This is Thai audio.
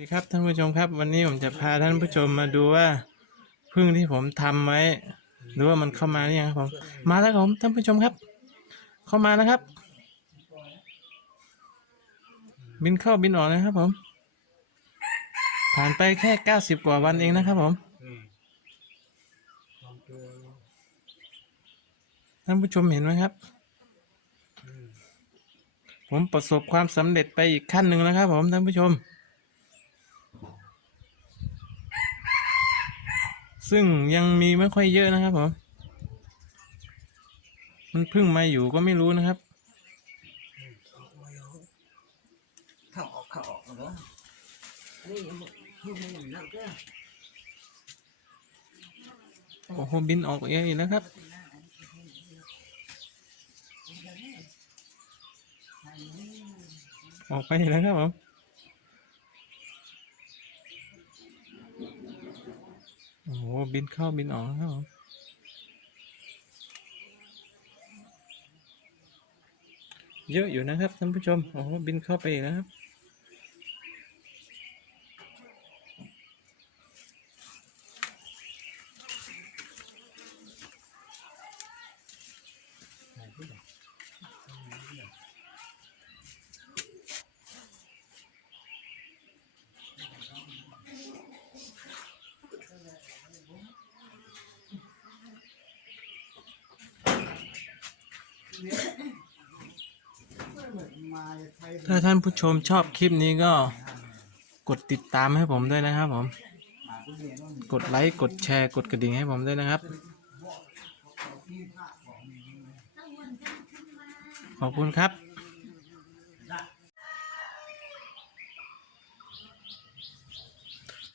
สวัสดีครับท่านผู้ชมครับ วันนี้ผมจะพาท่านผู้ชมมาดูว่าพึ่งที่ผมทำไว้หรือว่ามันเข้ามาหรือยังครับผมมาแล้วครับผมท่านผู้ชมครับ เข้ามานะครับ บินเข้าบินออกนะครับผม ผ่านไปแค่เก้าสิบกว่าวันเองนะครับผมท่านผู้ชมเห็นไหมครับ ผมประสบความสำเร็จไปอีกขั้นหนึ่งแล้วครับผมท่านผู้ชม ซึ่งยังมีไม่ค่อยเยอะนะครับผม มันเพิ่งมาอยู่ก็ไม่รู้นะครับเข้าออกเข้าออกเหรอนี่ยังไม่ยังไม่นั่นก็โอ้โหบินออกเองอีกแล้วครับออกไปอีกแล้วครับผม โอ้โหบินเข้าบินออกนะครับเยอะอยู่นะครับท่านผู้ชม โอ้โหบินเข้าไปอีกแล้วครับ ถ้าท่านผู้ชมชอบคลิปนี้ก็กดติดตามให้ผมด้วยนะครับผม กดไลค์ กดแชร์ กดกระดิ่งให้ผมด้วยนะครับ ขอบคุณครับ